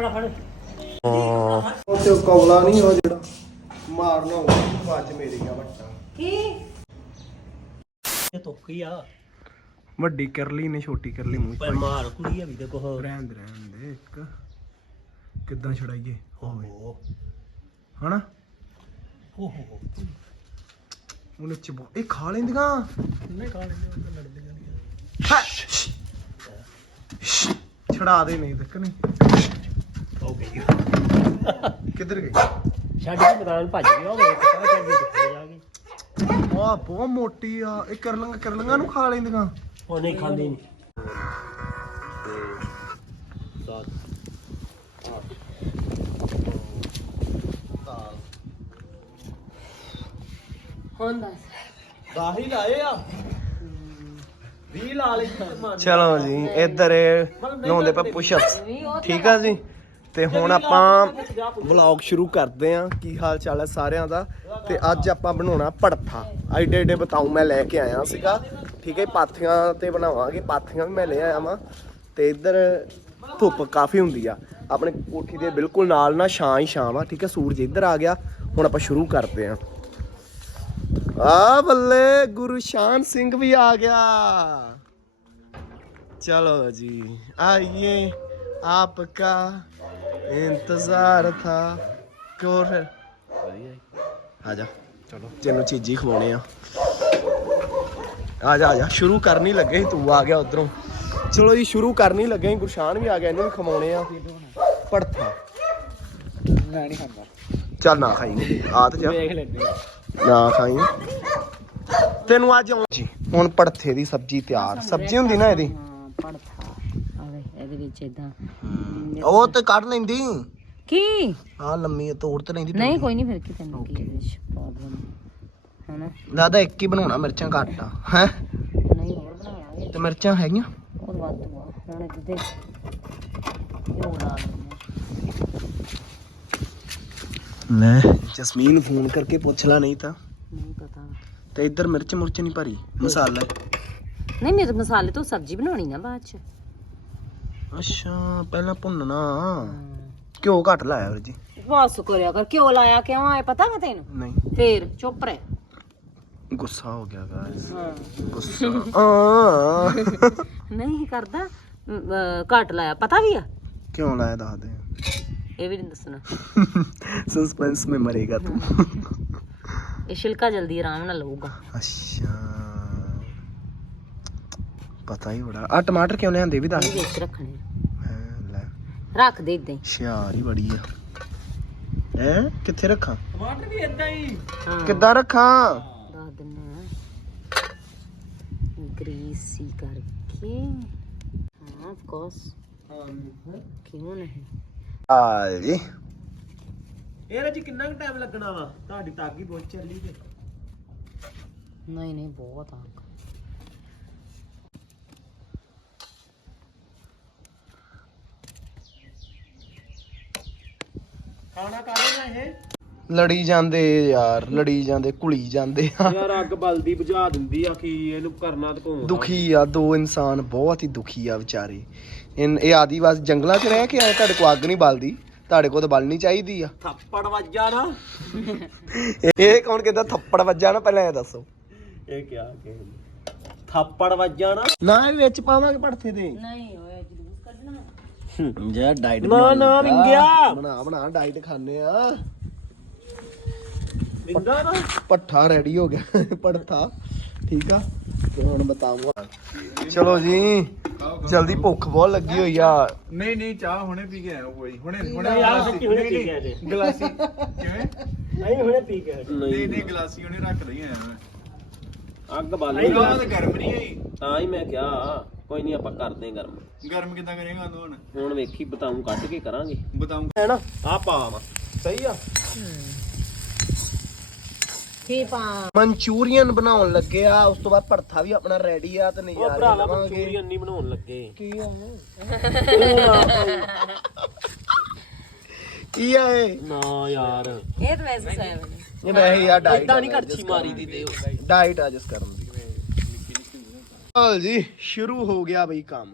ਫੜਾ ਫੜ ਉਹ ਤੇ ਕੌਲਾ ਨਹੀਂ ਉਹ ਜਿਹੜਾ ਮਾਰਨਾ ਉਹ ਬਾਜ ਮੇਰੀ ਆ ਵੱਟਾ। ਕੀ? ਇਹ ਤੋਕੀ ਆ। ਵੱਡੀ ਕਰਲੀ ਨੇ ਛੋਟੀ ਕਰਲੀ ਮੂੰਹ ਪਰ ਮਾਰ ਕੁੜੀ ਆ ਵੀ ਤੇ ਕੋਹ ਰਹਿਣ ਦੇ ਰਹਿਣ ਦੇ ਇੱਕ। ਕਿੱਦਾਂ ਛੜਾਈਏ? ਓਹੋ। ਹਨਾ? ਓਹੋ। ਉਹਨੇ ਚਬੋ ਇਹ ਖਾ ਲੈਂਦੀਆਂ? ਨਹੀਂ ਲੜਦੇ ਛੜਾ ਦੇ ਨਹੀਂ ਤੱਕ ਨਹੀਂ। ਕਿੱਧਰ ਗਈ? ਛੱਡ ਕੇ ਮੈਦਾਨ ਭੱਜ ਗਿਆ ਉਹ ਪਤਾ ਚੱਲ ਗਈ ਕਿੱਥੇ ਜਾ ਆ ਬਹੁਤ ਮੋਟੀ ਆ ਇਹ ਕਰਲੰਗਾ ਕਰਲੰਗਾ ਨੂੰ ਖਾ ਲੈਂਦੀਆਂ। ਉਹ ਨਹੀਂ ਖਾਂਦੀ। ਨਹੀਂ ਹੁਣ ਦੱਸ। ਦਾਹੀ ਲਾਏ ਆ। 20 ਲਾ ਲਈ। ਚਲੋ ਜੀ ਇੱਧਰ ਲਾਉਂਦੇ ਪਏ ਪੁਸ਼ਅਪਸ ਠੀਕ ਆ ਜੀ? ਤੇ ਹੁਣ ਆਪਾਂ ਵਲੌਗ ਸ਼ੁਰੂ ਕਰਦੇ ਆਂ ਕੀ ਹਾਲ ਚਾਲ ਹੈ ਸਾਰਿਆਂ ਦਾ। ਤੇ ਅੱਜ ਆਪਾਂ ਬਣਾਉਣਾ ਭੜਥਾ। ਐਡੇ ਐਡੇ ਬਤਾਉ ਮੈਂ ਲੈ ਕੇ ਆਇਆ ਸੀਗਾ। ਠੀਕ ਹੈ ਪਾਥੀਆਂ ਤੇ ਬਣਾਵਾਂਗੇ। ਪਾਥੀਆਂ ਵੀ ਮੈਂ ਲੈ ਆਇਆ ਵਾਂ। ਤੇ ਇੱਧਰ ਧੁੱਪ ਕਾਫੀ ਹੁੰਦੀ ਆ। ਆਪਣੇ ਕੋਠੀ ਦੇ ਬਿਲਕੁਲ ਨਾਲ ਨਾ ਛਾਂ ਹੀ ਛਾਂ ਆ ਠੀਕ ਹੈ ਸੂਰਜ ਇੱਧਰ ਆ ਗਿਆ। ਹੁਣ ਆਪਾਂ ਸ਼ੁਰੂ ਕਰਦੇ ਆਂ ਆ ਬੱਲੇ ਗੁਰੂ ਸ਼ਾਨ ਸਿੰਘ ਵੀ ਆ ਗਿਆ। ਚਲੋ ਜੀ ਆइए ਇੰਤਜ਼ਾਰ ਥਾ ਕਿਉਂ ਫਿਰ? ਆ ਜਾ। ਚਲੋ। ਤੈਨੂੰ ਚੀਜੀ ਖਵਾਉਣੇ ਆ। ਆ ਜਾ ਆ ਜਾ। ਸ਼ੁਰੂ ਕਰਨ ਹੀ ਲੱਗੇ ਤੂੰ ਆ ਗਿਆ ਉਧਰੋਂ। ਚਲੋ ਜੀ ਸ਼ੁਰੂ ਕਰਨ ਹੀ ਲੱਗੇ ਗੁਰਸ਼ਾਨ ਵੀ ਆ ਗਿਆ ਇਹਨੂੰ ਵੀ ਖਵਾਉਣੇ ਆ। ਪੜਥਾ ਮੈਂ ਨਹੀਂ ਖਾਂਦਾ ਚੱਲ ਨਾ ਖਾਈ। ਆ ਤੇ ਜਾ। ਦੇਖ ਲੈਂਦੇ ਨਾ ਖਾਈ। ਤੈਨੂੰ ਅੱਜ ਹੁਣ ਪੜਥੇ ਦੀ ਸਬਜ਼ੀ ਤਿਆਰ। ਸਬਜ਼ੀ ਹੁੰਦੀ ਨਾ ਇਹਦੀ। ਇਹਦੇ ਵਿੱਚ ਇਦਾਂ ਉਹ ਤੇ ਕੱਢ ਲੈਂਦੀ। ਕੀ? ਆ ਲੰਮੀ ਤੋੜ ਤੇ ਲੈਂਦੀ ਨਹੀਂ ਕੋਈ ਨਹੀਂ ਫਿਰ ਕੀ ਤੈਨੂੰ ਕੀ ਪ੍ਰੋਬਲਮ ਹਨਾ? ਦਾਦਾ ਇੱਕ ਹੀ ਬਣਾਉਣਾ ਮਿਰਚਾਂ ਘੱਟ ਆ। ਹੈ? ਨਹੀਂ ਹੋਰ ਬਣਾਵਾਂਗੇ। ਤੇ ਮਿਰਚਾਂ ਹੈਗੀਆਂ? ਹੋਰ ਵਾਧੂ ਆ ਹੁਣ ਇਹਦੇ ਘਿਓ ਲਾ ਲੈਂਦੇ ਲੈ ਜਸਮੀਨ ਫੋਨ ਕਰਕੇ ਪੁੱਛ ਲੈ ਨਹੀਂ ਤਾਂ। ਨਹੀਂ ਪਤਾ। ਤੇ ਇੱਧਰ ਮਿਰਚ ਮੁਰਚ ਨਹੀਂ ਭਰੀ ਮਸਾਲਾ। ਨਹੀਂ ਮੇਰੇ ਮਸਾਲੇ ਤੋਂ ਸਬਜ਼ੀ ਬਣਾਉਣੀ ਨਾ ਬਾਅਦ ਚ। ਅੱਛਾ ਪਹਿਲਾਂ ਭੁੰਨਣਾ ਘਿਓ ਘੱਟ ਲਾਇਆ ਵੀਰ ਜੀ ਬਸ ਕਰਿਆ ਕਰ ਕਿਉਂ ਲਾਇਆ ਕਿਉਂ ਆਏ ਪਤਾ ਵਾ ਤੈਨੂੰ ਨਹੀਂ ਫੇਰ ਚੁੱਪ ਰਹਿ ਗੁੱਸਾ ਹੋ ਗਿਆ ਗਾਇਸ ਹਾਂ ਗੁੱਸਾ ਆ ਨਹੀਂ ਕਰਦਾ ਅਮ, ਅਹ, ਘੱਟ ਲਾਇਆ ਪਤਾ ਵੀ ਆ ਕਿਉਂ ਲਾਇਆ ਦੱਸ ਦੇ ਇਹ ਵੀ ਨਹੀਂ ਦੱਸਣਾ ਸਸਪੈਂਸ में मरेगा तू ਇਹ ਛਿਲਕਾ ਜਲਦੀ ਆਰਾਮ ਨਾਲ ਲਊਗਾ ਅੱਛਾ ਪਤਾ ਹੀ ਬੜਾ ਆ ਟਮਾਟਰ ਕਿਉਂ ਲਿਆਂਦੇ ਵੀ ਦੱਸ। ਇਹ ਵਿੱਚ ਰੱਖਣੇ। ਹੈਂ, ਲੈ। ਰੱਖ ਦੇ ਇਦਾਂ ਹੀ। ਹੁਸ਼ਿਆਰ ਹੀ ਬੜੀ ਆ। ਹੈ? ਕਿੱਥੇ ਰੱਖਾਂ? ਟਮਾਟਰ ਵੀ ਇਦਾਂ ਹੀ। ਹਾਂ। ਕਿੱਦਾਂ ਰੱਖਾਂ? ਦੱਸ ਦਿੰਨੇ ਗ੍ਰੀਸੀ ਕਰਕੇ। ਹਾਂ ਆਫ ਕੋਰਸ ਕਿਉਂ ਨਹੀਂ? ਆ ਜੀ ਇਹਦੇ ਚ ਕਿੰਨਾ ਕੁ ਟਾਈਮ ਲੱਗਣਾ ਵਾ? ਤੁਹਾਡੀ ਤਾਗੀ ਬਹੁਤ ਚੱਲੀ ਤੇ। ਨਹੀਂ ਨਹੀਂ ਬਹੁਤ ਆ। ਖਾਣਾ ਕਾਹਦੇ ਇਹ? ਲੜੀ ਜਾਂਦੇ ਯਾਰ ਲੜੀ ਜਾਂਦੇ ਕੁਲੀ ਜਾਂਦੇ ਆ। ਯਾਰ ਅੱਗ ਬਲਦੀ ਬੁਝਾ ਦਿੰਦੀ ਆ ਕੀ ਇਹਨੂੰ ਕਰਨਾ ਤੇ ਕੋਣ ਦੁਖੀ ਆ ਦੋ ਇਨਸਾਨ ਬਹੁਤ ਹੀ ਦੁਖੀ ਆ ਵਿਚਾਰੇ। ਇਨ ਇਹ ਆਦੀਵਾਸ ਜੰਗਲਾਂ 'ਚ ਰਹਿ ਕੇ ਆਏ ਤੁਹਾਡੇ ਕੋਲ ਅੱਗ ਨਹੀਂ ਬਲਦੀ ਤੁਹਾਡੇ ਕੋਲ ਤਾਂ ਬਲਣੀ ਚਾਹੀਦੀ ਆ। ਥੱਪੜ ਵੱਜਾ ਨਾ। ਇਹ ਕੌਣ ਕਹਿੰਦਾ ਥੱਪੜ ਵੱਜਾ ਨਾ ਪਹਿਲਾਂ ਇਹ ਦੱਸੋ। ਇਹ ਕਿਹਾ? ਕਿ ਥੱਪੜ ਵੱਜਾ ਨਾ। ਨਾ ਇਹ ਵਿੱਚ ਪਾਵਾਂਗੇ ਪੜਥੇ ਦੇ ਨਹੀਂ ਓਏ ਜਿਹੜਾ ਡਾਈਟ ਨਾ ਨਾ ਵਿੰਗਿਆ। ਬਣਾ ਬਣਾ ਡਾਈਟ ਖਾਣੇ ਆ। ਵਿੰਗਾ ਨਾ। ਪੱਠਾ ਰੈਡੀ ਹੋ ਗਿਆ ਪੜਥਾ ਠੀਕ ਆ? ਤੇ ਹੁਣ ਬਤਾਉਂਗਾ ਚਲੋ ਜੀ ਜਲਦੀ ਭੁੱਖ ਬਹੁਤ ਲੱਗੀ ਹੋਈ ਆ। ਨਹੀਂ ਨਹੀਂ ਚਾਹ ਹੁਣੇ ਪੀ ਕੇ ਆਇਆ ਕੋਈ। ਹੁਣੇ ਹੁਣੇ ਗਲਾਸੀ- ਸੱਚੀ ਹੁਣੇ ਪੀ ਕੇ ਆਏ ਜੇ। ਗਲਾਸੀ। ਕਿਵੇਂ? ਨਹੀਂ ਹੁਣੇ ਪੀ ਕੇ ਨਹੀਂ ਨਹੀਂ ਗਲਾਸੀ ਹੁਣੇ ਰੱਖ ਲਈ ਆਇਆ ਮੈਂ। ਅੱਗ ਬਲ ਉਹ ਤਾਂ ਗਰਮ ਨਹੀਂ ਆਈ ਤਾਂ ਹੀ ਮੈਂ ਕਿਹਾ। ਕੋਈ ਨਹੀਂ ਆਪਾਂ ਕਰਦੇ ਆਂ ਗਰਮ। ਗਰਮ ਕਿੱਦਾਂ ਕਰੇਗਾ ਤੂੰ ਹੁਣ? ਹੁਣ ਵੇਖੀ ਬਤਾਉਂ ਕੱਢ ਕੇ ਕਰਾਂਗੇ। ਬਤਾਉਂ ਹੈ ਨਾ? ਆ। ਪਾਵਾ ਸਹੀ ਆ? ਕੀ ਪਾ ਮਨਚੂਰੀਅਨ ਬਣਾਉਣ ਲੱਗੇ ਆ ਉਸ ਤੋਂ ਬਾਅਦ ਭੜਥਾ ਵੀ ਆਪਣਾ ਰੈਡੀ ਆ ਤੇ ਉਹ ਨਜ਼ਾਰੇ ਭਰਾਵਾ ਲਵਾਂਗੇ। ਮਨਚੂਰੀਅਨ ਨਹੀਂ ਬਣਾਉਣ ਲੱਗੇ। ਕੀ ਆ ਕੀ ਆ ਇਹ? ਨਾ ਯਾਰ। ਇਹ ਤਾਂ ਵੈਸੇ ਸਹਿਬ ਇਹ ਵੈਸੇ ਯਾਰ ਡਾਈਟ ਇਦਾਂ ਨਹੀਂ ਕੜਛੀ ਮਾਰੀ ਦੀ ਦੇ। ਡਾਈਟ ਐਡਜਸਟ ਕਰਨ ਦੀ। ਹਾਲ ਜੀ ਸ਼ੁਰੂ ਹੋ ਗਿਆ ਬਈ ਕੰਮ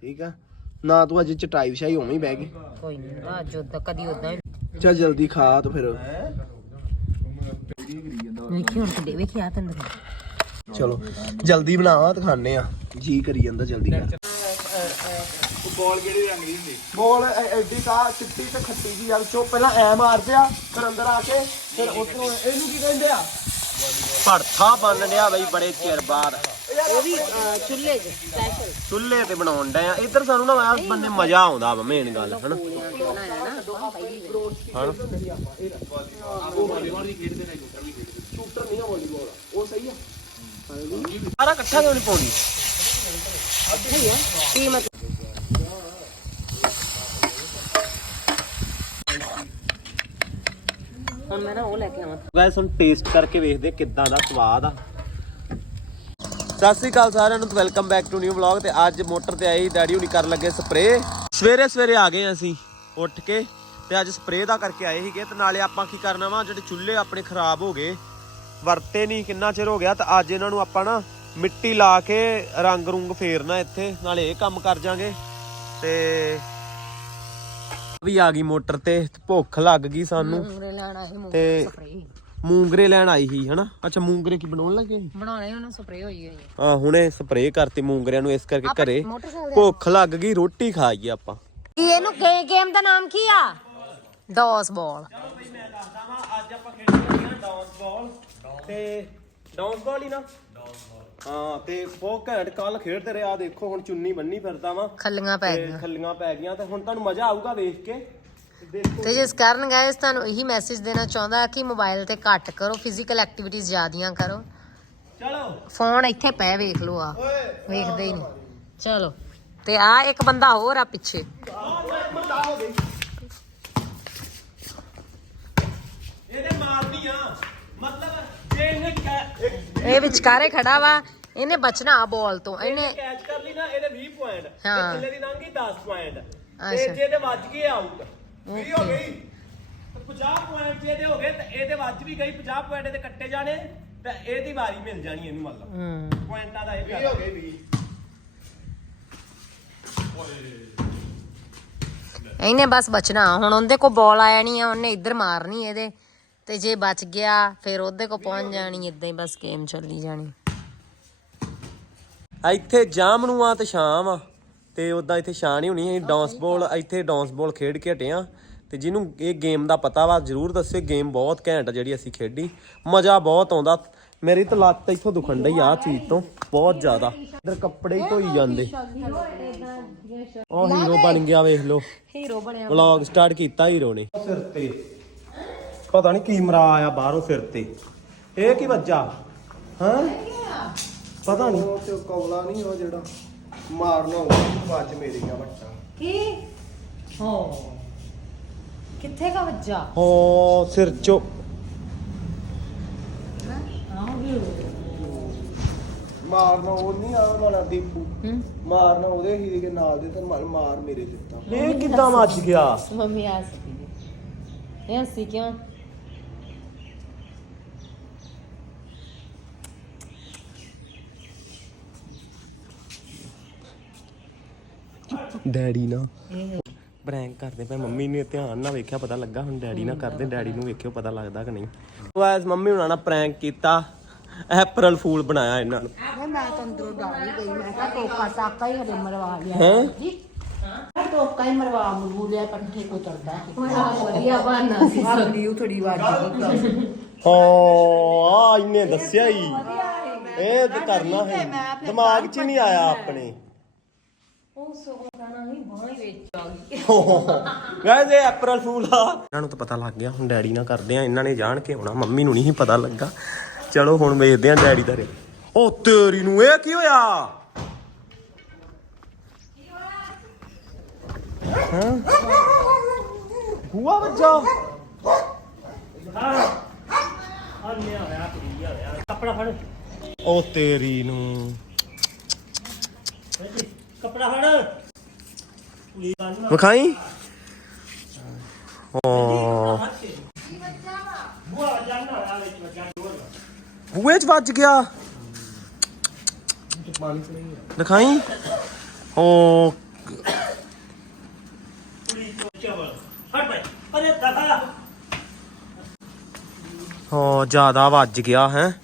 ਠੀਕ ਆ? ਨਾ ਤੂੰ ਅੱਜ ਚਟਾਈ ਵਿਛਾਈ ਉਵੇਂ ਹੀ ਬਹਿ ਗਈ। ਕੋਈ ਨਹੀਂ ਅੱਜ ਉਦਾਂ ਕਦੀ ਉਦਾਂ ਹੀ। ਚੱਲ ਜਲਦੀ ਖਾ ਤੂੰ ਫਿਰ। ਵੇਖੀ ਹੁਣ ਤੇ ਵੇਖੀ ਆ ਤੰਦਰ। ਚਲੋ ਜਲਦੀ ਬਣਾਵਾ ਤੇ ਖਾਣੇ ਆ। ਜੀ ਕਰੀ ਜਾਂਦਾ ਜਲਦੀ ਕਰ ਬਾਲ ਕਿਹੜੇ ਰੰਗ ਦੀ ਹੁੰਦੀ? ਬੋਲ ਐਡੀ ਕਾ ਚਿੱਟੀ ਤੇ ਖੱਟੀ ਜੀ ਯਾਰ ਚੋ ਪਹਿਲਾਂ ਐ ਮਾਰ ਪਿਆ ਫਿਰ ਅੰਦਰ ਆ ਕੇ ਫਿਰ ਉਧਰੋਂ ਇਹਨੂੰ ਕੀ ਕਹਿੰਦੇ ਆ? ਭੜਥਾ ਬਣ ਲਿਆ ਬਈ ਬੜੇ ਚਿਰ ਬਾਅਦ। ਉਹ ਵੀ ਚੁੱਲ੍ਹੇ 'ਚ ਸਪੈਸ਼ਲ ਚੁੱਲ੍ਹੇ ਤੇ ਬਣਾਉਣ ਡਏ ਆ। ਇੱਧਰ ਸਾਨੂੰ ਨਾ ਆ ਬੰਦੇ ਮਜ਼ਾ ਆਉਂਦਾ ਵਾ ਮੇਨ ਗੱਲ ਹਨਾ? ਬਣਾਇਆ ਨਾ ਹਣ ਸ਼ੂਟਰ ਨਹੀਂ ਆ ਵਾਲੀਬਾਲ ਉਹ ਸਹੀ ਆ ਸਾਰਾ ਇਕੱਠਾ ਕਿਉਂ ਨਹੀਂ ਪਾਉਂਦੀ? ਕੀ ਮਤਲਬ ਹੁਣ ਮੈਂ ਨਾ ਉਹ ਲੈ ਕੇ ਆਵਾਂ। ਗਾਇਸ ਹੁਣ ਟੇਸਟ ਕਰਕੇ ਵੇਖਦੇ ਕਿੱਦਾਂ ਦਾ ਸਵਾਦ ਆ। ਸਤਿ ਸ੍ਰੀ ਅਕਾਲ ਸਾਰਿਆਂ ਨੂੰ welcome back to new vlog ਤੇ ਅੱਜ ਮੋਟਰ ਤੇ ਆਈ ਡੈਡੀ ਹੁਣੀ ਕਰਨ ਲੱਗੇ ਸਪਰੇ ਸਵੇਰੇ ਸਵੇਰੇ ਆ ਗਏ ਅਸੀਂ ਉੱਠ ਕੇ ਤੇ ਅੱਜ ਸਪਰੇ ਦਾ ਕਰਕੇ ਆਏ ਸੀਗੇ ਤੇ ਨਾਲੇ ਆਪਾਂ ਕੀ ਕਰਨਾ ਵਾ ਜਿਹੜੇ ਚੁੱਲ੍ਹੇ ਆਪਣੇ ਖਰਾਬ ਹੋ ਗਏ ਵਰਤੇ ਨਹੀਂ ਕਿੰਨਾ ਚਿਰ ਹੋ ਗਿਆ ਤੇ ਅੱਜ ਇਹਨਾਂ ਨੂੰ ਆਪਾਂ ਨਾ ਮਿੱਟੀ ਲਾ ਕੇ ਰੰਗ ਰੁੰਗ ਫੇਰਨਾ ਇੱਥੇ ਨਾਲੇ ਇਹ ਕੰਮ ਕਰ ਜਾਾਂਗੇ। ਤੇ ਵੀ ਆ ਗਈ ਮੋਟਰ ਤੇ ਭੁੱਖ ਲੱਗ ਗਈ ਸਾਨੂੰ। ਤੇ ਮੂੰਗਰੇ ਲੈਣ ਆਈ ਸੀ ਹਨਾ? ਅੱਛਾ ਮੂੰਗਰੇ ਕੀ ਬਣਾਉਣ ਲੱਗੇ? ਬਣਾਉਣੇ ਉਹਨੂੰ ਸਪਰੇ ਹੋਈ ਹੋਈ ਹੈ। ਆ ਹੁਣੇ ਸਪਰੇਅ ਕਰਤੀ ਮੂੰਗਰਿਆਂ ਨੂੰ ਇਸ ਕਰਕੇ ਘਰੇ ਭੁੱਖ ਲੱਗ ਗਈ ਰੋਟੀ ਖਾਈ ਆਪਾਂ। ਕੀ ਇਹਨੂੰ ਗੇਮ ਦਾ ਨਾਮ ਕੀ ਆ? ਡੌਸ ਬਾਲ ਅੱਜ ਆਪਾਂ ਖੇਡਦੇ ਹਾਂ ਡਾਂਸ ਬਾਲ ਤੇ ਡਾਂਸ ਬਾਲ ਹੀ ਨਾ। ਹਾਂ ਤੇ ਬਹੁਤ ਘੈਂਟ ਕੱਲ ਖੇਡਦੇ ਰਹੇ ਆ ਦੇਖੋ ਹੁਣ ਚੁੰਨੀ ਬੰਨੀ ਫਿਰਦਾ ਵਾਂ। ਖੱਲੀਆਂ ਪੈ ਗਈਆਂ। ਖੱਲੀਆਂ ਪੈ ਗਈਆਂ ਤੇ ਹੁਣ ਤੁਹਾਨੂੰ ਮਜ਼ਾ ਆਊਗਾ ਵੇਖ ਕੇ। ਤੇ ਜਿਸ ਕਾਰਨ ਗਾਇਸ ਤੁਹਾਨੂੰ ਇਹੀ ਮੈਸੇਜ ਦੇਣਾ ਚਾਹੁੰਦਾ ਕਿ ਮੋਬਾਈਲ ਤੇ ਘੱਟ ਕਰੋ ਫਿਜ਼ੀਕਲ ਐਕਟੀਵਿਟੀਜ਼ ਜ਼ਿਆਦੀਆਂ ਕਰੋ। ਚਲੋ। ਫੋਨ ਇੱਥੇ ਪੈ ਵੇਖ ਲਓ ਆ। ਵੇਖਦੇ ਹੀ ਨਹੀਂ। ਚਲੋ। ਤੇ ਆ ਇੱਕ ਬੰਦਾ ਹੋਰ ਆ ਪਿੱਛੇ। ਇਹਦੇ ਮਾਰਨੀ ਆ। ਮਤਲਬ ਜੇ ਇਹਨੇ ਕੈ- ਇੱਕ ਇਹ ਵਿਚਕਾਰੇ ਖੜਾ ਵਾ ਇਹਨੇ ਬਚਣਾ ਆ ਬਾਲ ਤੋਂ। ਇਹਨੇ ਕੈਚ ਕਰ ਲਈ ਨਾ ਇਹਦੇ 20 ਪੁਆਇੰਟ ਹਾਂ। ਤੇ ਥੱਲੇ ਦੀ ਲੰਘੀ 10 ਪੁਆਇੰਟ ਤੇ ਅੱਛਾ। ਜੇ ਇਹਦੇ ਵੱਜ ਗਏ ਆਊਟ 20 ਹੋ ਗਈ। ਤੇ 50 ਪੁਆਇੰਟ ਜੇ ਇਹਦੇ ਹੋ ਗਏ ਤੇ ਇਹਦੇ ਵੱਜ ਵੀ ਗਈ 50 ਪੁਆਇੰਟ ਇਹਦੇ ਕੱਟੇ ਜਾਣੇ ਤੇ ਇਹਦੀ ਵਾਰੀ ਮਿਲ ਜਾਣੀ ਇਹਨੂੰ ਮੰਨ ਲਓ। ਹੂੰ। ਪੁਆਇੰਟਾਂ ਦਾ ਇਹ 20 ਹੋ ਗਏ 20 ਇਹਨੇ ਬਸ ਬਚਣਾ। ਹੁਣ ਉਹਦੇ ਕੋ ਬਾਲ ਆਇਆ ਨਹੀਂ ਆ ਉਹਨੇ ਇੱਧਰ ਮਾਰਨੀ ਇਹਦੇ। ਤੇ ਜੇ ਬਚ ਗਿਆ ਫਿਰ ਉਹਦੇ ਕੋ ਪਹੁੰਚ ਜਾਣੀ ਇਦਾਂ ਹੀ ਬਸ ਗੇਮ ਚੱਲੀ ਜਾਣੀ। ਇੱਥੇ ਜਾਮ ਨੂੰ ਆ ਤੇ ਸ਼ਾਮ ਆ। ਤੇ ਉਦਾਂ ਇੱਥੇ ਸ਼ਾਨ ਹੀ ਹੋਣੀ ਹੈ ਡਾਂਸ ਬਾਲ ਇੱਥੇ ਡਾਂਸ ਬਾਲ ਖੇਡ ਕੇ ਹਟੇ ਆ ਤੇ ਜਿਹਨੂੰ ਇਹ ਗੇਮ ਦਾ ਪਤਾ ਵਾ ਜਰੂਰ ਦੱਸਿਓ ਗੇਮ ਬਹੁਤ ਘੈਂਟ ਆ ਜਿਹੜੀ ਅਸੀਂ ਖੇਡੀ। ਮਜ਼ਾ ਬਹੁਤ ਆਉਂਦਾ। ਮੇਰੀ ਤਾਂ ਲੱਤ ਇੱਥੋਂ ਦੁਖਣ ਡਈ ਆ ਚੀਜ਼ ਤੋਂ। ਬਹੁਤ ਜ਼ਿਆਦਾ। ਇਧਰ ਕੱਪੜੇ ਹੀ ਧੋਈ ਜਾਂਦੇ। ਉਹ ਹੀਰੋ ਬਣ ਗਿਆ ਵੇਖ ਲਓ। ਹੀਰੋ ਬਣਿਆ। ਵਲੌਗ ਸਟਾਰਟ ਕੀਤਾ ਹੀਰੋ ਨੇ। ਸਿਰ ਤੇ। ਪਤਾ ਨਹੀਂ ਕੀ ਮਰਾ ਆਇਆ ਬਾਹਰੋਂ ਸਿਰ ਤੇ। ਇਹ ਕੀ ਵੱਜਾ? ਹਾਂ? ਪਤਾ ਨਹੀਂ ਕੌਲਾ ਨਹੀਂ ਉਹ ਜਿਹੜਾ। ਮਾਰਨਾ ਉਹ ਬਾਜ ਮੇਰੀ ਆ ਵੱਟਾ। ਕੀ? ਹੋ। ਕਿੱਥੇ ਕਾ ਵੱਜਾ? ਹੋ ਸਿਰ ਚੋ। ਮਾਰਨਾ ਉਹ ਨਹੀਂ ਆ ਵਾਲਾ ਦੀਪੂ। ਮਾਰਨਾ ਉਹਦੇ ਹੀ ਦੇ ਨਾਲ ਦੇ ਤੇ ਮਾਰ ਮਾਰ ਮੇਰੇ ਦਿੱਤਾ। ਇਹ ਕਿੱਦਾਂ ਵੱਜ ਗਿਆ? ਮੰਮੀ ਆ ਸੀ। ਇਹ ਸੀ ਕਿਉਂ? ਡੈਡੀ ਨਾ। ਪ੍ਰੈਂਕ ਕਰਦੇ ਪਏ ਮੰਮੀ ਨੇ ਧਿਆਨ ਨਾਲ ਵੇਖਿਆ ਪਤਾ ਲੱਗਾ ਹੁਣ ਡੈਡੀ ਨਾਲ ਕਰਦੇ ਡੈਡੀ ਨੂੰ ਵੇਖਿਓ ਪਤਾ ਲੱਗਦਾ ਕਿ ਨਹੀਂ। ਗਾਇਸ ਮੰਮੀ ਹੁਣਾਂ ਨਾਲ ਪ੍ਰੈਂਕ ਕੀਤਾ ਅਪ੍ਰੈਲ ਫੂਲ ਬਣਾਇਆ ਇਹਨਾਂ ਨੂੰ। ਮੈਂ ਤਾਂ ਅੰਦਰੋਂ ਹੀ ਗਈ ਮੈਂ ਕਿਹਾ ਟੋਕਾ ਟਾਕਾ ਹੀ ਹਲੇ ਮਰਵਾ ਲਿਆ। ਹੈ? ਜੀ? ਟੋਕਾ ਹੀ ਮਰਵਾ ਮਰਵੂ ਲਿਆ ਪੱਠੇ ਕੋ ਚੜਦਾ ਵਧੀਆ ਬਹਾਨਾ ਸੀ। ਅਗਲੀ ਥੋੜੀ ਵਾਰ ਦੀ ਹਾਂ ਆ ਇਹਨੇ ਦੱਸਿਆ ਹੀ। ਇਹ ਤੇ ਕਰਨਾ ਹੈ। ਦਿਮਾਗ 'ਚ ਹੀ ਨਹੀਂ ਆਇਆ ਆਪਣੇ। ਉਹ ਸੋ ਗਾਣਾ ਹੀ ਬਾਹ ਹੀ ਵਿੱਚ ਆ ਗਈ। ਗਾਇਸ ਇਹ ਅਪ੍ਰੈਲ ਫੂਲ ਆ। ਇਹਨਾਂ ਨੂੰ ਤਾਂ ਪਤਾ ਲੱਗ ਗਿਆ ਹੁਣ ਡੈਡੀ ਨਾਲ ਕਰਦੇ ਆ ਇਹਨਾਂ ਨੇ ਜਾਣ ਕੇ ਆਉਣਾ ਮੰਮੀ ਨੂੰ ਨਹੀਂ ਪਤਾ ਲੱਗਾ। ਚਲੋ ਹੁਣ ਵੇਖਦੇ ਆ ਡੈਡੀ ਦਾ ਰੇ ਉਹ ਤੇਰੀ ਨੂੰ ਇਹ ਕੀ ਹੋਇਆ? ਹਾਂ? ਹੁਆ ਬੱਚਾ ਕੱਪੜਾ ਫੜ। ਉਹ ਤੇਰੀ ਨੂੰ। ਕੱਪੜਾ ਫੜ। ਲੀ ਬਾਜੀ ਨਾ ਵਿਖਾਈ। ਹਾਂ। ਹੱਥ ਤੇ ਬੁਆ ਜਾਣਾ ਆ ਵਿੱਚ ਵੱਜਾ ਡੋਲ ਬੂਹੇ 'ਚ ਵੱਜ ਗਿਆ। ਦਿਖਾਈ। ਓ ਕੁੜੀ ਤੋਂ ਚਵਲ। ਹਟ ਭਾਈ। ਅਰੇ ਦਫਾ। ਹੋ ਜ਼ਿਆਦਾ ਵੱਜ ਗਿਆ ਹੈ।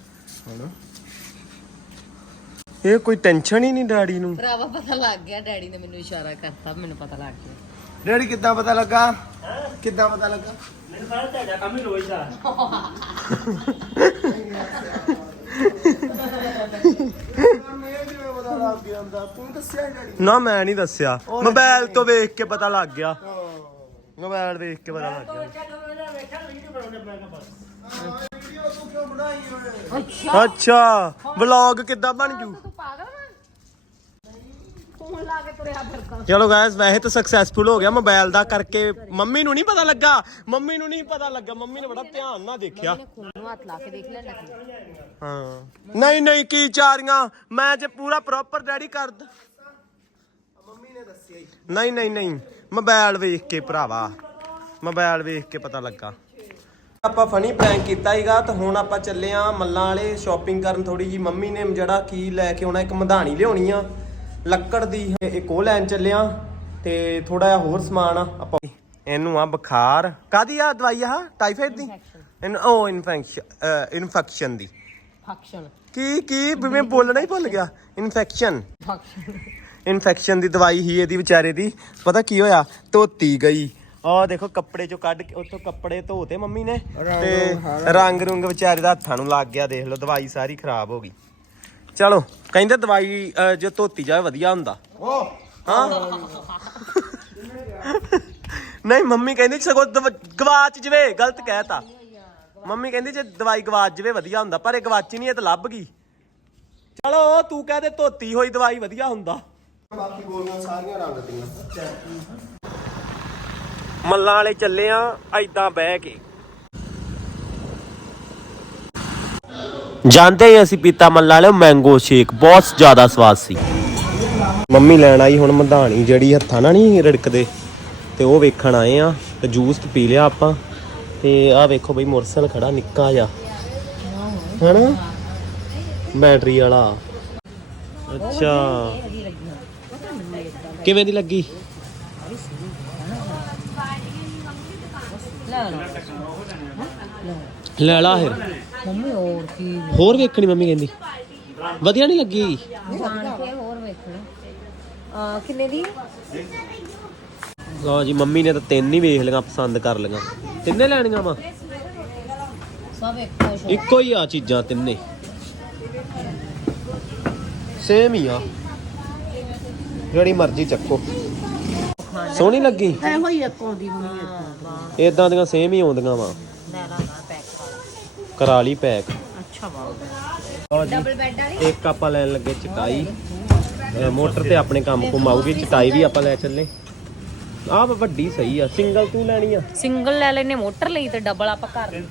ਇਹ ਕੋਈ ਟੈਨਸ਼ਨ ਹੀ ਨਹੀਂ ਡੈਡੀ ਨੂੰ। ਭਰਾਵਾ ਪਤਾ ਲੱਗ ਗਿਆ ਡੈਡੀ ਨੇ ਮੈਨੂੰ ਇਸ਼ਾਰਾ ਕਰਤਾ ਮੈਨੂੰ ਪਤਾ ਲੱਗ ਗਿਆ। ਡੈਡੀ ਕਿੱਦਾਂ ਪਤਾ ਲੱਗਾ? ਕਿੱਦਾਂ ਪਤਾ ਲੱਗਾ? ਮੈਨੂੰ ਸਾਰਾ ਤੁਹਾਡਾ ਕੰਮ ਹੀ ਰੋਜ਼ ਦਾ। ਨਾ ਮੈਂ ਨਹੀਂ ਦੱਸਿਆ। ਮੋਬਾਈਲ ਤੋਂ ਵੇਖ ਕੇ ਪਤਾ ਲੱਗ ਗਿਆ। ਮੋਬਾਈਲ ਵੇਖ ਕੇ ਪਤਾ ਲੱਗ ਗਿਆ। ਅੱਛਾ। ਵਲੌਗ ਕਿੱਦਾਂ ਬਣ ਜੂ? ਚਲੋ ਗਾਇਸ ਵੈਸੇ ਤਾਂ ਸਕਸੈਸਫੁਲ ਹੋ ਗਿਆ ਮੋਬਾਈਲ ਦਾ ਕਰਕੇ। ਮੰਮੀ ਨੂੰ ਨਹੀਂ ਪਤਾ ਲੱਗਾ। ਮੰਮੀ ਨੂੰ ਨਹੀਂ ਪਤਾ ਲੱਗਾ। ਮੰਮੀ ਨੇ ਬੜਾ ਧਿਆਨ ਨਾਲ ਦੇਖਿਆ। ਖੂਨ ਨੂੰ ਹੱਥ ਲਾ ਕੇ ਦੇਖ ਲੈ ਨਕਲੀ ਹਾਂ। ਨਹੀਂ ਨਹੀਂ ਕੀ ਚਾਰੀਆਂ? ਮੈਂ ਜੇ ਪੂਰਾ ਪ੍ਰੋਪਰ ਡੈਡੀ ਕਰ ਦ ਮੰਮੀ ਨੇ ਦੱਸਿਆ ਨਹੀਂ ਨਹੀਂ ਨਹੀਂ। ਮੋਬਾਈਲ ਵੇਖ ਕੇ ਭਰਾਵਾ। ਮੋਬਾਈਲ ਵੇਖ ਕੇ ਪਤਾ ਲੱਗਾ। ਆਪਾਂ ਫਨੀ ਪ੍ਰੈਂਕ ਕੀਤਾ ਹੀਗਾ ਤਾਂ ਹੁਣ ਆਪਾਂ ਚੱਲੇ ਆ ਮੱਲਾਂ ਵਾਲੇ ਸ਼ਾਪਿੰਗ ਕਰਨ ਥੋੜੀ ਜੀ ਮੰਮੀ ਨੇ ਜਿਹੜਾ ਕੀ ਲੈ ਕੇ ਆਉਣਾ ਇੱਕ ਮਧਾਣੀ ਲਿਆਉਣੀ ਆ ਲੱਕੜ ਦੀ ਇੱਕ ਉਹ ਲੈਣ ਚੱਲਿਆ ਤੇ ਥੋੜਾ ਜਿਹਾ ਹੋਰ ਸਮਾਨ ਆ ਆਪਾਂ ਇਹਨੂੰ ਆ ਬੁਖਾਰ। ਕਾਦੀ ਆ ਦਵਾਈ ਆ? ਟਾਈਫਾਇਡ ਦੀ? ਇਹਨੂੰ ਉਹ ਇਨਫੈਕਸ਼ਨ ਇਨਫੈਕਸ਼ਨ ਦੀ। ਫੰਕਸ਼ਨ ਕੀ ਕੀ? ਮੈਂ ਬੋਲਣਾ ਹੀ ਭੁੱਲ ਗਿਆ। ਇਨਫੈਕਸ਼ਨ ਇਨਫੈਕਸ਼ਨ ਦੀ ਦਵਾਈ ਹੀ ਇਹਦੀ ਵਿਚਾਰੇ ਦੀ। ਪਤਾ ਕੀ ਹੋਇਆ? ਧੋਤੀ ਗਈ। ਆਹ ਦੇਖੋ ਕੱਪੜੇ ਚੋਂ ਕੱਢ ਕੇ ਉੱਥੋਂ ਕੱਪੜੇ ਧੋਤੇ ਮੰਮੀ ਨੇ। ਤੇ ਰੰਗ ਰੁੰਗ ਵਿਚਾਰੇ ਦਾ ਹੱਥਾਂ ਨੂੰ ਲੱਗ ਗਿਆ ਦੇਖ ਲਓ ਦਵਾਈ ਸਾਰੀ ਖਰਾਬ ਹੋ ਗਈ। ਚਲੋ ਕਹਿੰਦੇ ਦਵਾਈ ਅਹ, ਜੇ ਧੋਤੀ ਜਾਵੇ ਵਧੀਆ ਹੁੰਦਾ। ਹਾਂ? ਨਹੀਂ ਮੰਮੀ ਕਹਿੰਦੀ ਸਗੋਂ ਦਵ- ਗਵਾਚ ਜਵੇ ਗਲਤ ਕਹਿਤਾ। ਮੰਮੀ ਕਹਿੰਦੀ ਜੇ ਦਵਾਈ ਗਵਾਚ ਜਵੇ ਵਧੀਆ ਹੁੰਦਾ ਪਰ ਇਹ ਗਵਾਚੀ ਨਹੀਂ ਇਹ ਤਾਂ ਲੱਭ ਗਈ। ਚਲੋ ਤੂੰ ਕਹਦੇ ਧੋਤੀ ਹੋਈ ਦਵਾਈ ਵਧੀਆ ਹੁੰਦਾ ਬਾਕੀ ਗੋਲੀਆਂ ਸਾਰੀਆਂ ਰੰਗ ਦੀਆਂ ਮੱਲਾਂ ਵਾਲੇ ਚੱਲੇ ਆ ਐਦਾਂ ਬਹਿ ਕੇ। ਜਾਂਦੇ ਹੀ ਅਸੀਂ ਪੀਤਾ ਮੱਲਾਂ ਵਾਲੇ ਮੈਂਗੋ ਸ਼ੇਕ ਬਹੁਤ ਜ਼ਿਆਦਾ ਸਵਾਦ ਸੀ। ਮੰਮੀ ਲੈਣ ਆਈ ਹੁਣ ਮਧਾਣੀ ਜਿਹੜੀ ਹੱਥਾਂ ਨਾਲ ਨਹੀਂ ਰੜਕਦੇ। ਤੇ ਉਹ ਵੇਖਣ ਆਏ ਆ ਤੇ ਜੂਸ ਪੀ ਲਿਆ ਆਪਾਂ। ਤੇ ਆਹ ਵੇਖੋ ਬਈ ਮੋਰਸਲ ਖੜਾ ਨਿੱਕਾ ਜਿਹਾ। ਹੈਨਾ? ਬੈਟਰੀ ਵਾਲਾ। ਅੱਛਾ। ਕਿਵੇਂ ਦੀ ਲੱਗੀ? ਲੈ ਲਾ ਫਿਰ। ਮੰਮੀ ਹੋਰ ਕੀ? ਹੋਰ ਵੇਖਣੀ ਮੰਮੀ ਕਹਿੰਦੀ। ਵਧੀਆ ਨਹੀਂ ਲੱਗੀ? ਜਾਣ ਕੇ ਹੋਰ ਵੇਖਣਾ ਆ ਕਿੰਨੇ ਦੀ? ਲਓ ਜੀ ਮੰਮੀ ਨੇ ਤਾਂ ਤਿੰਨ ਹੀ ਵੇਖ ਲਈਆਂ ਪਸੰਦ ਕਰ ਲਈਆਂ। ਤਿੰਨੇ ਲੈਣੀਆਂ ਵਾ? ਸਭ ਇੱਕੋ ਇੱਕੋ ਹੀ ਆ ਚੀਜ਼ਾਂ ਤਿੰਨੇ। ਸੇਮ ਹੀ ਆ। ਜਿਹੜੀ ਮਰਜ਼ੀ ਚੱਕੋ। ਸੋਹਣੀ ਲੱਗੀ? ਇਹੋ ਹੀ ਇੱਕ ਆਉਂਦੀ ਹੋਣੀ ਇਦਾਂ ਦੀਆਂ ਸੇਮ ਹੀ ਆਉਂਦੀਆਂ ਵਾ। ਲੈ ਲਾ ਲਾ ਪੈਕ ਕਰਾ ਲਈ ਪੈਕ ਅੱਛਾ ਬਾਬਾ ਲਓ ਜੀ ਇੱਕ ਆਪਾਂ ਲੈਣ ਲੱਗੇ ਚਟਾਈ। ਅਹ ਮੋਟਰ ਤੇ ਆਪਣੇ ਕੰਮ ਕੁਮ ਆਊਗੀ ਚਟਾਈ ਵੀ ਆਪਾਂ ਲੈ ਚੱਲੇ। ਆਹ ਵੱਡੀ ਸਹੀ ਆ। ਸਿੰਗਲ ਤੂੰ ਲੈਣੀ ਆ? ਸਿੰਗਲ ਲੈ ਲੈਨੇ ਮੋਟਰ ਲਈ ਤੇ ਡਬਲ ਆਪਾਂ ਕਰ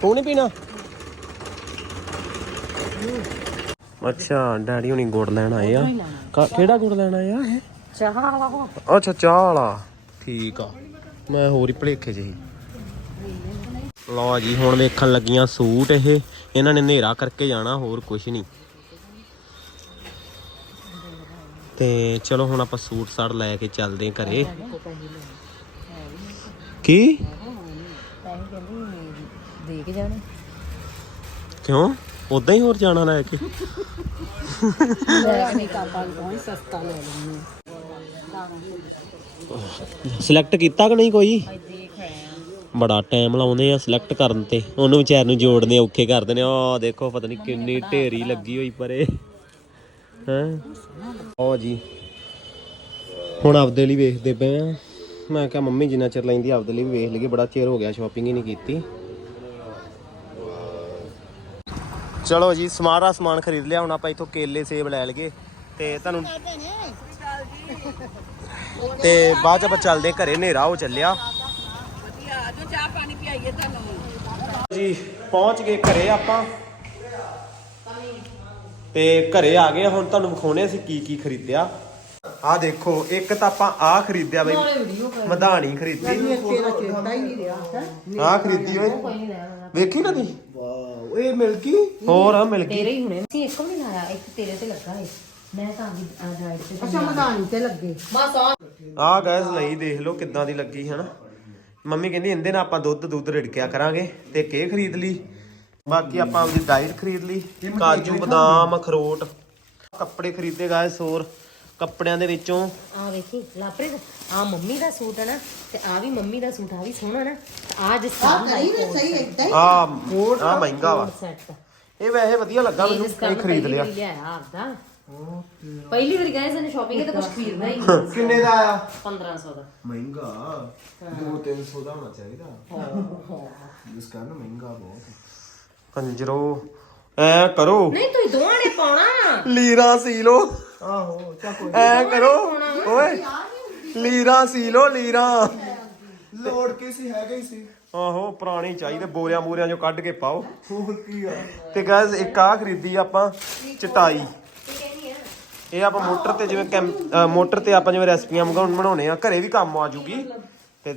ਤੂੰ ਨਹੀਂ ਪੀਣਾ? ਅੱਛਾ ਡੈਡੀ ਹੁਣੀ ਗੁੜ ਲੈਣ ਆਏ ਆ। ਕਾ- ਕਿਹੜਾ ਗੁੜ ਲੈਣ ਆਏ ਆ ਇਹ? ਚਾਹ ਵਾਲਾ ਅੱਛਾ ਚਾਹ ਵਾਲਾ। ਠੀਕ ਆ। ਮੈਂ ਹੋਰ ਹੀ ਭਲੇਖੇ ਜਿਹੀ। ਲਓ ਜੀ ਹੁਣ ਵੇਖਣ ਲੱਗੀਆਂ ਸੂਟ ਇਹ। ਇਹਨਾਂ ਨੇ ਹਨੇਰਾ ਕਰਕੇ ਜਾਣਾ ਹੋਰ ਕੁਝ ਨਹੀਂ। ਤੇ ਚਲੋ ਹੁਣ ਆਪਾਂ ਸੂਟ ਸਾੜ ਲੈ ਕੇ ਚੱਲਦੇ ਹਾਂ ਘਰੇ। ਕੀ? ਦੇ ਕੇ ਜਾਣੇ। ਕਿਉਂ? ਉਦਾਂ ਹੀ ਹੋਰ ਜਾਣਾ ਲੈ ਕੇ? ਸਿਲੈਕਟ ਕੀਤਾ ਕਿ ਨਹੀਂ ਕੋਈ? ਬੜਾ ਟਾਈਮ ਲਾਉਂਦੇ ਆ ਸਿਲੈਕਟ ਕਰਨ ਤੇ। ਉਹਨੂੰ ਵਿਚਾਰ ਨੂੰ ਜੋੜਨੇ ਔਖੇ ਕਰਦੇ ਨੇ। ਆ ਦੇਖੋ, ਪਤਾ ਨਹੀਂ ਕਿੰਨੀ ਢੇਰੀ ਲੱਗੀ ਹੋਈ ਪਰੇ। ਹੈ? ਓ ਜੀ। ਹੁਣ ਆਪਦੇ ਲਈ ਵੇਖਦੇ ਪਏ ਆ। ਮੈਂ ਕਿਹਾ ਮੰਮੀ ਜਿੰਨਾ ਚਿਰ ਲੈਂਦੀ, ਆਪਦੇ ਲਈ ਵੀ ਵੇਖ ਲਈਏ। ਬੜਾ ਚਿਰ ਹੋ ਗਿਆ ਸ਼ਾਪਿੰਗ ਹੀ ਨਹੀਂ ਕੀਤੀ। ਚਲੋ ਜੀ ਸਮਾਰਾ ਸਮਾਨ ਖਰੀਦ ਲਿਆ ਹੁਣ ਆਪਾਂ ਇੱਥੋਂ ਕੇਲੇ ਸੇਬ ਲੈ ਲਈਏ ਤੇ ਤੁਹਾਨੂੰ ਤੇ ਬਾਅਦ ਚ ਆਪਾਂ ਚੱਲਦੇ ਘਰੇ ਹਨੇਰਾ ਹੋ ਚੱਲਿਆ। ਜੀ ਪਹੁੰਚ ਗਏ ਘਰੇ ਆਪਾਂ। ਤੇ ਘਰੇ ਆ ਗਏ ਹੁਣ ਤੁਹਾਨੂੰ ਵਿਖਾਉਣੇ ਅਸੀਂ ਕੀ ਕੀ ਖਰੀਦਿਆ। ਆ ਦੇਖੋ ਇੱਕ ਤਾਂ ਆਪਾਂ ਆ ਖਰੀਦਿਆ ਬਈ ਮਧਾਣੀ ਖਰੀਦੀ। ਆ ਖਰੀਦੀ ਓਏ। ਵੇਖੀ ਨਾ ਦੀ ਇਹ ਮਿਲ ਗਈ? ਹੋਰ ਆ ਮਿਲ ਗਈ। ਤੇਰੇ ਹੀ ਹੁਣੇ। ਸੀ ਇੱਕ ਵੀ ਨਹੀਂ ਲਾਇਆ ਇੱਕ ਤੇਰੇ ਤੇ ਲੱਗਾ ਏ। ਮੈਂ ਤਾਂ ਵੀ ਆ ਡਾਈਟ ਤੇ ਅੱਛਾ ਮਦਾਨ ਤੇ ਲੱਗੇ। ਬਸ ਆ। ਆਹ ਗੈਸ ਲਈ ਦੇਖ ਲਓ ਕਿੱਦਾਂ ਦੀ ਲੱਗੀ ਹਨਾ? ਮੰਮੀ ਕਹਿੰਦੀ ਇਹਦੇ ਨਾਲ ਆਪਾਂ ਦੁੱਧ ਦੁੱਧ ਰਿੜਕਿਆ ਕਰਾਂਗੇ ਤੇ ਕੇ ਖਰੀਦ ਲਈ। ਬਾਕੀ ਆਪਾਂ ਆਪਦੀ ਡਾਈਟ ਖਰੀਦ ਲਈ। ਕਾਜੂ ਬਦਾਮ ਅਖਰੋਟ ਕੱਪੜੇ ਖਰੀਦੇ ਗਾਇਸ ਹੋਰ। ਕੱਪੜਿਆਂ ਦੇ ਵਿੱਚੋਂ। ਆ ਵੇਖੀ ਲਾਪ੍ਰਿਤ ਆ ਮੰਮੀ ਦਾ ਸੂਟ ਹੈ ਨਾ ਤੇ ਆ ਵੀ ਮੰਮੀ ਦਾ ਸੂਟ ਆ ਵੀ ਸੋਹਣਾ ਨਾ। ਆ ਜਿਸ ਆ ਤਰ੍ਹਾਂ ਦਾ ਨੇ ਸਹੀ ਏਦਾਂ ਹੀ ਆ ਆ ਮਹਿੰਗਾ ਵਾ। ਸੈੱਟ ਇਹ ਵੈਸੇ ਵਧੀਆ ਲੱਗਾ ਮੈਨੂੰ ਇਹ ਖਰੀਦ ਲਿਆ। ਆਪਦਾ। ਪਹਿਲੀ ਵਾਰੀ ਗਏ ਸਨ ਸ਼ਾਪਿੰਗ ਤੇ ਕੁਝ ਖਰੀਦਣਾ ਹੀ ਨਹੀਂ। ਕਿੰਨੇ ਦਾ ਆਇਆ? 1500 ਦਾ। ਮਹਿੰਗਾ। 2-300 ਦਾ ਹੋਣਾ ਚਾਹੀਦਾ। ਇਸ ਕਾਰਨ ਮਹਿੰਗਾ ਬਹੁਤ ਕੰਜਰੋ ਐ ਕਰੋ। ਨਹੀਂ ਤੂੰ ਦੋਵਾਂ ਨੇ ਪਾਉਣਾ। ਲੀਰਾ ਸੀ ਲੋ ਆਹੋ ਚਾ ਕੋਈ ਐ ਕਰੋ। ਓਏ ਲੀਰਾ ਸੀ ਲੋ ਲੀਰਾ। ਲੋੜ ਕੇ ਸੀ ਹੈਗਾ ਹੀ ਸੀ। ਆਹੋ ਪੁਰਾਣੀ ਚਾਹੀਦੇ ਬੋਰਿਆਂ ਬੋਰਿਆਂ ਚੋਂ ਕੱਢ ਕੇ ਪਾਓ। ਹੋਰ ਕੀ ਆ? ਤੇ ਗਾਇਸ ਇੱਕ ਆ ਖਰੀਦੀ ਆਪਾਂ ਚਟਾਈ। ਇਹ ਆਪਾਂ ਮੋਟਰ ਤੇ ਜਿਵੇਂ ਅ, ਮੋਟਰ ਤੇ ਆਪਾਂ ਜਿਵੇਂ ਰੈਸਪੀਆਂ ਮੰਗਾਉਣ ਬਣਾਉਣੇ ਆ ਘਰੇ ਵੀ ਕੰਮ ਆ ਜੂਗੀ। ਤੇ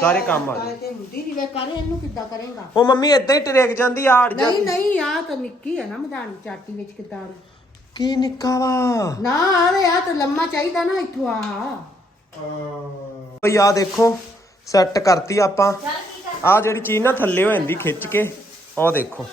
ਸਾਰੇ ਕੰਮ ਆ ਜੂ ਤੇ ਹੁੰਦੀ ਨਹੀਂ ਵੇ ਕਰੇ ਇਹਨੂੰ ਕਿੱਦਾਂ ਕਰੇਗਾ? ਉਹ ਮੰਮੀ ਏਦਾਂ ਹੀ ਟਰੇਕ ਜਾਂਦੀ ਆ ਅੜ ਨਹੀਂ ਨਹੀਂ ਆ ਤਾਂ ਨਿੱਕੀ ਹੈ ਨਾ ਮਦਾਨ ਚਾਟੀ ਵਿੱਚ ਕਿੱਦਾਂ ਕੀ ਨਿੱਕਾ ਵਾ? ਨਾ ਆ ਵੇ ਆ ਤਾਂ ਲੰਮਾ ਚਾਹੀਦਾ ਨਾ ਇੱਥੋਂ ਆ। ਭਈ ਆ ਦੇਖੋ ਸੈੱਟ ਕਰਤੀ ਆਪਾਂ। ਆ ਜਿਹੜੀ ਚੀਜ਼ ਨਾ ਥੱਲੇ ਹੋ ਜਾਂਦੀ ਖਿੱਚ ਕੇ ਉਹ ਦੇਖੋ।